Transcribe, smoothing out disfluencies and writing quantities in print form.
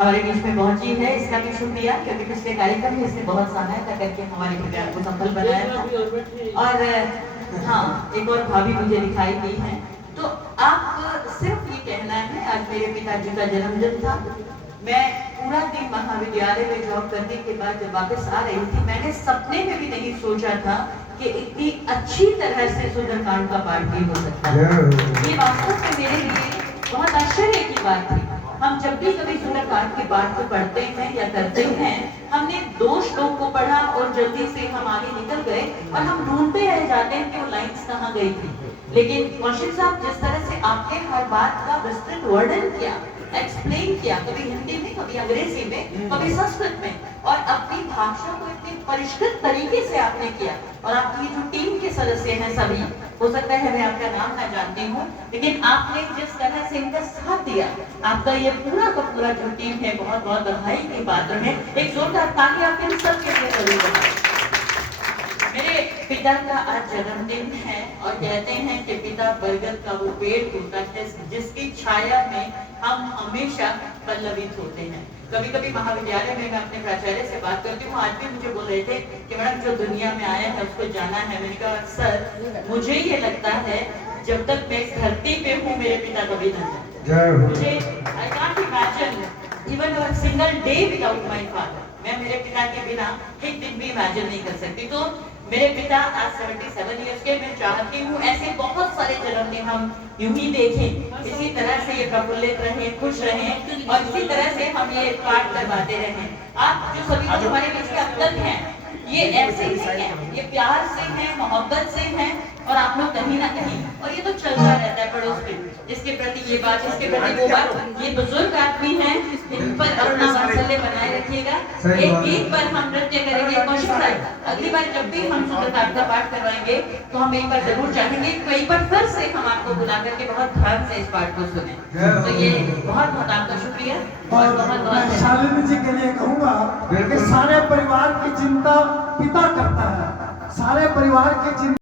हमारे बीच में पहुंची है, इसका भी शुक्रिया, क्योंकि पिछले कार्यक्रम में इसने बहुत सहायता करके हमारे प्रोग्राम को सफल बनाया था। और हाँ, एक और भाभी मुझे दिखाई दी है। तो आप सिर्फ ये कहना है, आज मेरे पिताजी का जन्मदिन था। मैं पूरा दिन महाविद्यालय में जॉब करने के बाद जब वापस आ रही थी, मैंने सपने में भी नहीं सोचा था कि इतनी अच्छी तरह से सुंदरकांड का पाठ भी हो सकता है। ये वास्तव में मेरे लिए बहुत आश्चर्य की बात थी। हम जब भी कभी सुंदरकांड के पाठ को पढ़ते हैं या करते हैं, हमने 2 श्लोक को पढ़ा और जल्दी से हम आगे निकल गए और हम ढूंढते रह जाते हैं कि वो लाइंस कहाँ गई थी। लेकिन कौशिक साहब, जिस तरह से आपने हर बात का विस्तृत वर्णन किया, एक्सप्लेन किया, कभी हिंदी में, कभी अंग्रेजी में, कभी संस्कृत में, और अपनी भाषा को इतने परिष्कृत तरीके से आपने किया, और आपकी जो टीम के सदस्य हैं सभी, हो सकता है मैं आपका नाम ना जानती हूँ, लेकिन आपने जिस तरह से इनका साथ दिया, आपका ये पूरा का पूरा जो टीम है बहुत बहुत बधाई के पात्र है। एक जोरदार ताली आप इन सब के लिए जरूर बनाएं। मेरे पिता का आज जन्मदिन है और कहते हैं कि पिता बरगद का वो पेड़ होता है जिसकी छाया में हम हमेशा पल्लवित होते हैं। कभी कभी महाविद्यालय में मैं अपने प्राचार्य से बात करती हूँ, आज भी मुझे बोल रहे थे कि मैडम जो दुनिया में आया है उसको जाना है। मैंने कहा सर, मुझे ये लगता है जब तक मैं इस धरती पे हूँ मेरे पिता कभी न जाए। मुझे I can't imagine even a single day without my father. मैं मेरे पिता के बिना एक दिन भी इमेजिन नहीं कर सकती। तो मेरे पिता आज 77 इयर्स के, मैं चाहती हूँ ऐसे बहुत सारे जन्मदिन हम यूं ही देखें, इसी तरह से ये प्रफुल्लित रहे, खुश रहे, और इसी तरह से हम ये पाठ करवाते रहे। आप जो सभी लोग हमारे बीच में अब तक हैं, ये ऐसे ही है, ये प्यार से है, मोहब्बत से है, और आप लोग कहीं ना कहीं, और ये तो चलता रहता है पड़ोस में, इसके प्रति ये बात, इसके प्रति वो बात। ये बुजुर्ग आदमी हैं, इन पर अपना वात्सल्य बनाए रखिएगा। एक गीत पर हम नृत्य करेंगे। कौशिक साहब, अगली बार जब भी हम सुंदरकांड का पाठ करवाएंगे तो हम एक बार जरूर चाहेंगे कई बार फिर से हम आपको बुला करके बहुत ध्यान से इस पाठ को सुने। तो ये बहुत बहुत आपका शुक्रिया। और मैं शालिनी जी के लिए कहूँगा कि सारे परिवार की चिंता पिता करता है, सारे परिवार की चिंता